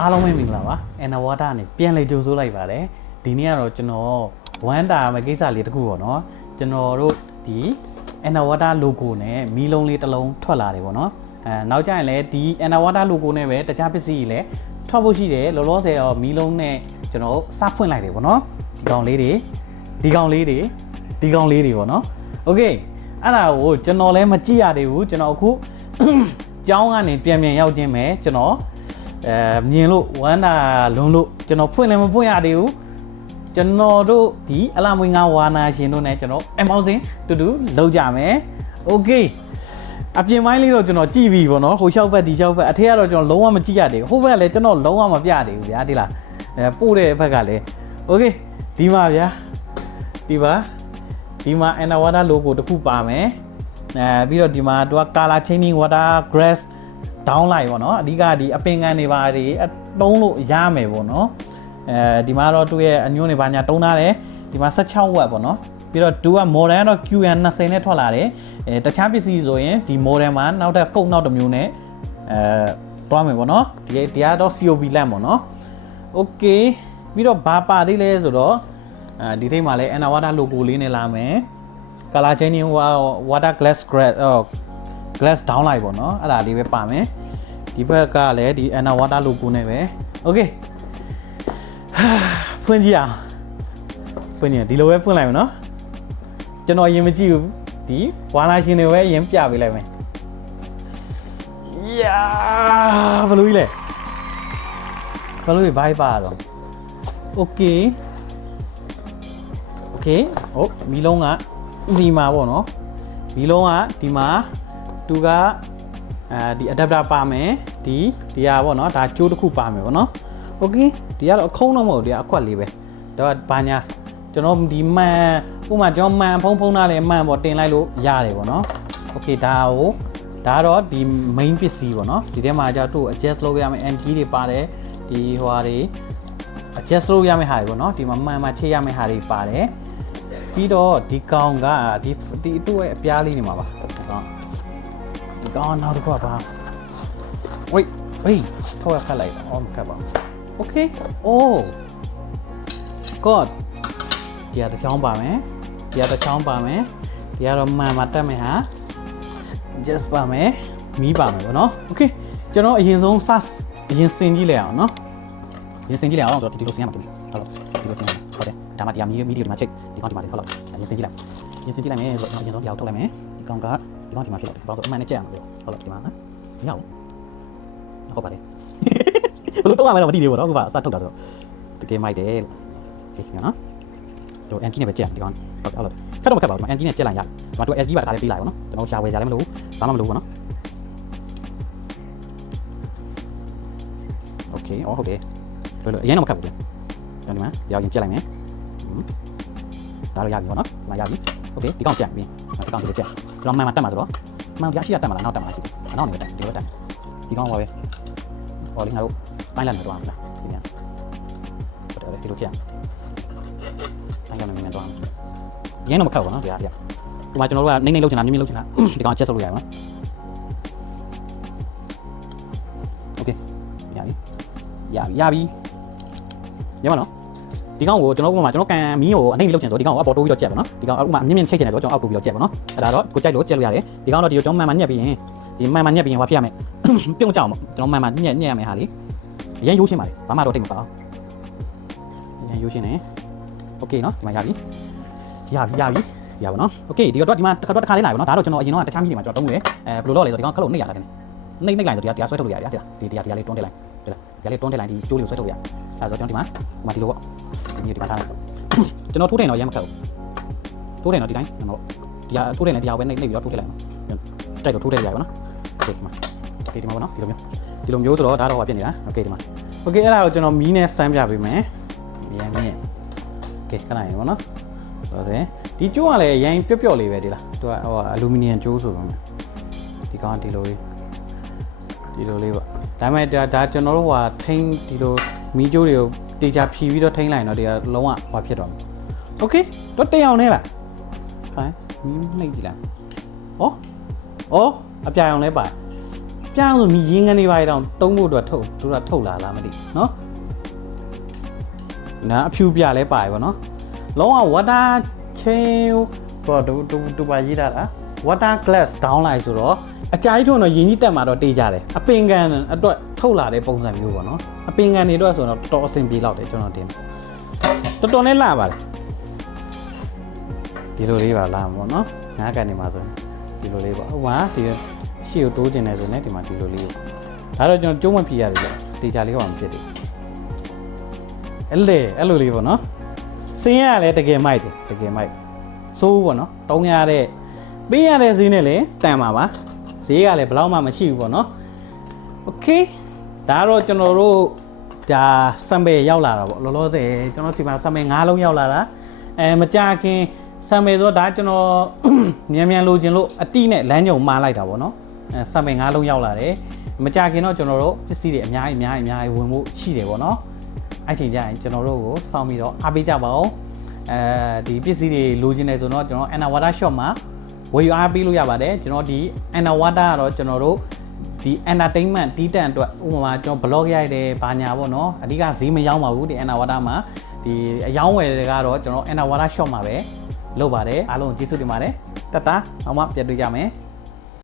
အားလုံးပဲမင်္ဂလာပါ Anawada နဲ့ပြန်လေကြိုဆိုလိုက်ပါတယ်ဒီနေ့ကတော့ကျွန်တော်ဝမ်းတာမဲ့ကိစ္စလေးတစ်ခုပေါ့နော်ကျွန်တော်တို့ဒီ Anawada logo နဲ့မီးလုံးလေးတစ်လုံးထွက်လာတယ်ပေါ့နော်နောက်ကျရင်လည်းဒီ Anawada logo နဲ့ပဲတခြားပစ္စည်းကြီးလည်းထွက်ဖို့ရှိတယ်လောလောဆယ်တော့မီးလုံးနဲ့ကျွန်တော်စဖွင့်လိုက်တယ်ပေါ့နော်ဒီကောင်လေးတွေပေါ့နော် Okay အဲ့ဒါကိုကျွန်တော်လည်းမကြည့်ရသေးဘူးကျွန်တော်အခုကျောင်းကနေပြန်ရောက်ခြင်းပဲကျွန်တော်မြင်လို့ဝမ်းတာလုံးလို့ကျွန်တော်ဖွင့်လည်းမဖွင့်ရသေးဘူးကျွန်တော်တို့ဒီအလားမွေးငါဝါနာရှင်တို့ ਨੇ ကျွန်တော်အမောင်းစင်တူတူလောက်ကြမယ် Okay အပြင်ပိုင်းလေးတော့ကျွန်တော်ကြည့်ပြီပေါ့နော်ဟိုလျှောက်ဘက်ဒီလျှောက်ဘက်အထက်ကတော့ကျွန်တော်လုံးဝမကြည့်ရသေးဘူးဟိုဘက်ကလည်းကျွန်တော်လုံးဝမပြသေးဘူးဗျာဒီလားပို့တဲ့ဘက်ကလည်း Okay ဒီမှာဗျာဒီမှာ Anawada logo တစ်ခုပါမယ်ပြီးတော့ဒီမှာသူက color changing water grass downlight ပေါ့နော်အဓိကဒီအပင်ကန်တွေပါတွေတုံးလို့ရမယ်ပေါ့နော်ဒီမှာတော့သူ့ရဲ့အညွန့်တွေပါညာတုံးထားတယ်ဒီမှာ16 watt ပေါ့နော်ပြီးတော့သူက model တော့ QN 20နဲ့ထွက်လာတယ်တခြားပစ္စည်းဆိုရင်ဒီ model မှာနောက်ထပ်ကုတ်နောက်တစ်မျိုးနဲ့တွားမယ်ပေါ့နော်ဒီကတော့ COB lamp ပေါ့နော် Okay ပြီးတော့ဘာပါသေးလဲဆိုတော့ဒီထိပ်မှာလည်း Anawada logo လေးနဲ့လာမယ် color changing water glass downlight ပေါ့နော်အဲ့ဒါလေးပဲပါမယ်ဒီဘက်ကလည်းဒီ Anawada logo နဲ့ပဲ Okay ဖွင့်ကြည့်အောင်ဒီလိုပဲဖွင့်လိုက်မယ်နော်ကျွန်တော်ရင်မကြည့်ဘူးဒီဝါနာရှင်တွေပဲရင်ပြပေးလိုက်မယ်ယာဘလူးကြီးလေဘလူးကြီးဘိုက်ပါတော့ Okay ဟုတ်မီလုံးကဒီမှာပေါ့နော်မီလုံးကဒီမှာသူကဒီ adapter ပါမယ်ဒီဟာပေါ့နော်ဒါကြိုးတစ်ခုပါမယ်ပေါ့နော် Okay ဒီကတော့အခုံးတော့မဟုတ်ဒီကအခွက်လေးပဲဒါကဘာညာကျွန်တော်ဒီမှန်ဥပမာကျွန်တော်မှန်ဖုံးထားလဲမှန်ပေါ့တင်လိုက်လို့ရတယ်ပေါ့နော် Okay ဒါကတော့ဒီ main ပစ္စည်းပေါ့နော်ဒီထဲမှာじゃသူ့ adjust လုပ်ရမယ် end key တွေပါတယ်ဒီဟိုဟာတွေ adjust လုပ်ရမယ့်ဟာတွေပေါ့နော်ဒီမှာမှန်ချိတ်ရမယ့်ဟာတွေပါတယ်ပြီးတော့ဒီကောင်ကဒီသူ့ရဲ့အပြားလေးနေမှာပါဒီကောင်နောက်တစ်ခုကပါ wait ထောက်ခတ်လိုက်အောင်ခတ်ပါ Okay oh god ဒီတစ်ချောင်းပါမယ်ဒီကတော့မှန်မှာတက်မယ်ဟာ just ပါမယ်မီးပါမယ်ပေါ့နော် Okay ကျွန်တော်အရင်ဆုံးအရင်စင်ကြည့်လိုက်အောင်နော်ကျွန်တော်ဒီလိုစင်ရမှာတူဟုတ်လားဒီလိုစင်ရမှာဟုတ်တယ်ဒါမှဒီမီးဒီမှာချိတ်ဒီကောင်ဒီမှာဟုတ်လားအရင်စင်ကြည့်လိုက်မယ်ဆိုတော့အရင်ဆုံးဒီအောင်ထုတ်လိုက်မယ်ဒီကောင်ကဒီကောင်ဒီမှာဖြစ်တယ်ဘာလို့အမှန်နဲ့ကြက်အောင်ပြောဟုတ်လားဒီမှာနော်မရဘူးဟုတ်ပါလေဘယ်လိုတော့မှမသိသေးဘူးတော့ခုကစထုတ်တာဆိုတကယ်မိုက်တယ်လို့โอเคနော်တို့ NG နဲ့ပဲကြက်ဒီကောင်ဟုတ်လားခက်တော့မခက်ပါဘူးဒီမှာ NG နဲ့ကြက်လိုက်ရတယ်ဒီမှာသူ NG ပါတခါလေးပေးလိုက်ပါနော်ကျွန်တော်ရှာဝယ်ကြလည်းမလို့ဘာမှမလို့ဘူးနော်โอเคဟုတ်တယ်လို့အရင်တော့မခက်ဘူးလေကျွန်တော်ဒီမှာရောက်ရင်ကြက်လိုက်မယ်ဒါတော့ရပြီပေါ့နော်ဒီမှာရပြီโอเคဒီကောင်ကြက်ပြီဒီကောင်ဒီလိုကြက်ကျွန်တော်မှန်တက်မှာဆိုတော့မှန်ပြရှိရတက်မှာလားနောက်တက်မှာလားရှိတယ်အနောက်နေပဲတက်ဒီလိုတက်ဒီကောင်ပါပဲဟောလေးငါတို့ပိုင်းလိုက်မှာတော့မလားဒီညာဟုတ်တယ်ဒီလိုကြက်တိုင်းကမှမြန်တော့ရင်းတော့မခက်ဘူးနော်ဒီမှာကျွန်တော်တို့ကနေလှုပ်ချင်တာမြင်းလှုပ်ချင်တာဒီကောင်ချက်ဆုပ်လို့ရပါနော်โอเคရပြီရမနော်ဒီကောင်ကိုကျွန်တော်ကန်မီးကိုအနှိမ့်လုပ်ချင်ဆိုဒီကောင်ကိုအပေါ်တိုးပြီးတော့ကြက်ပါနော်ဒီကောင်အခုမှမြင့်ချိတ်ချင်တယ်ဆိုကျွန်တော်အောက်တိုးပြီးတော့ကြက်ပါနော်အဲ့ဒါတော့ကိုကြိုက်လို့ကြက်လို့ရတယ်ဒီကောင်တော့ဒီကျွန်တော်မှန်မှညက်ပြီးရင်ဒီမှန်မှညက်ပြီးရင်ဟောဖြစ်ရမယ်ပြုံးကြအောင်ပေါ့ကျွန်တော်မှန်မှညက်ရမယ်ဟာလေအရင်ရိုးရှင်းပါလေဘာမှတော့တိတ်မပါဘူးအရင်ရိုးရှင်းနေโอเคနော်ဒီမှာရပြီရပါနော်โอเคဒီတော့ဒီမှာတစ်ခါလေးလာပါနော်ဒါတော့ကျွန်တော်အရင်တော့တခြားမီးတွေမှာကျွန်တော်တုံးတယ်ဘယ်လိုလုပ်လဲဆိုဒီကောင်ခလုတ်နှိပ်ရတာတဲ့နှိပ်လိုက်ဆိုဒီကဆွဲထုတ်လို့ရတယ်ဒီတရားလေးတွန်းတက်လိုက်ဒီလေးတွန်းတက်လိုက်ဒီကျိုးလေးကိုဆွဲထုတ်ရအဲ့တော့ကျွန်တော်ဒီမှာဒီလိုပေါ့ဒီမှာထားလိုက်ကျွန်တော်ထိုးတယ်တော့ရမ်းမခက်ဘူးထိုးတယ်တော့ဒီတိုင်းတော့ဒီဟာထိုးတယ်နဲ့ဒီဟာပဲနှိပ်ပြီးတော့ထိုးထည့်လိုက်နော်တိုက်တော့ထိုးထည့်ရပါနော်โอเคဒီမှာပေါ့နော်ဒီလိုမျိုးဆိုတော့ဒါတော့ဟောပြနေတာโอเคဒီမှာโอเคအဲ့ဒါကိုကျွန်တော်မီးနဲ့စမ်းပြပေးမယ်ရမ်းမြင့်โอเคခဏရင်ပေါ့နော်ဆိုတော့ဒီကျိုးကလည်းရမ်းပျော့လေးပဲဒီလားသူကဟိုအလူမီနီယံကျိုးဆိုတော့ဒီကောင်ဒီလိုလေးပေါ့ဒါပေမဲ့ဒါကျွန်တော်တို့ထိန်းဒီလိုမီးကျိုးတွေကိုတေချာဖြီးပြီးတော့ထိန်းလိုက်တော့ဒီကလုံးဝဟောဖြစ်တော့မယ်โอเคတော့တက်အောင်လဲလားခိုင်းမီးနှိပ်ကြည့်လိုက်ဩအပြာရောင်လဲပါ ပြောင်းဆိုမြည်ရင်းကနေပါတော့တုံးဖို့အတွက်ထုတ်လာလားမသိနော်နာအဖြူပြလဲပါရပါနော်လုံးဝ water chain ဘောတူပါရေးတာလား water glass down လိုက်ဆိုတော့အကြိုက်ထုံတော့ယင်းကြီးတက်မှာတော့တေးကြတယ်အပင်ကန်အတွက်ထုတ်လာတဲ့ပုံစံမျိုးပေါ့နော်အပင်ကန်တွေအတွက်ဆိုတော့တော်တော်အဆင်ပြေလောက်တယ်ကျွန်တော်တင်တော်တော်နဲ့လာပါတယ်ဒီလိုလေးပါလာမှာပေါ့နော်ငါးကန်နေမှာဆိုရင်ဒီလိုလေးပေါ့ဥပမာဒီရှေ့ကိုတိုးကျင်နေဆိုရင်ဒီမှာဒီလိုလေးပေါ့ဒါတော့ကျွန်တော်ကျုံးမဖြစ်ရတယ်တေချာလေးကမှမဖြစ်သေးအဲ့လိုလေးပေါ့နော်စင်းရလည်းတကယ်မိုက်တယ်တကယ်မိုက်စိုးပေါ့နော်တောင်းရတဲ့ပေးရတဲ့ဈေးနဲ့လည်းတန်ပါပါဈေးကလည်းဘယ်တော့မှမရှိဘူးပေါ့နော်โอเคဒါတော့ကျွန်တော်တို့ဒါစံပယ်ရောက်လာတာပေါ့လောလောဆယ်ကျွန်တော်ဒီမှာစံပယ်9လုံးရောက်လာတာမကြခင်စံပယ်ဆိုဒါကျွန်တော်မြန်လိုချင်လို့အတိနဲ့လမ်းကြုံမှားလိုက်တာပေါ့နော်စံပယ်9လုံးရောက်လာတယ်မကြခင်တော့ကျွန်တော်တို့ပစ္စည်းတွေအများကြီးဝင်ဖို့ရှိတယ်ပေါ့နော်အဲ့ချိန်ကျရင်ကျွန်တော်တို့ကိုစောင့်ပြီးတော့အားပေးကြပါဦးဒီပစ္စည်းတွေလိုချင်တယ်ဆိုတော့ကျွန်တော် Anawada shop မှာဝယ်ယူအားပေးလို့ရပါတယ်ကျွန်တော်ဒီ Anawada ကတော့ကျွန်တော်တို့ဒီ entertainment တီးတန့်အတွက်ဥပမာကျွန်တော် blog ရိုက်တယ်ဘာညာပေါ့နော်အဓိကဈေးမရောက်ပါဘူးဒီ Anawada မှာဒီအယောင်းဝယ်တွေကတော့ကျွန်တော် Anawada shop မှာပဲလုပ်ပါတယ်အားလုံးကျေးဇူးတင်ပါတယ်တတနောက်မှပြန်တွေ့ကြမယ်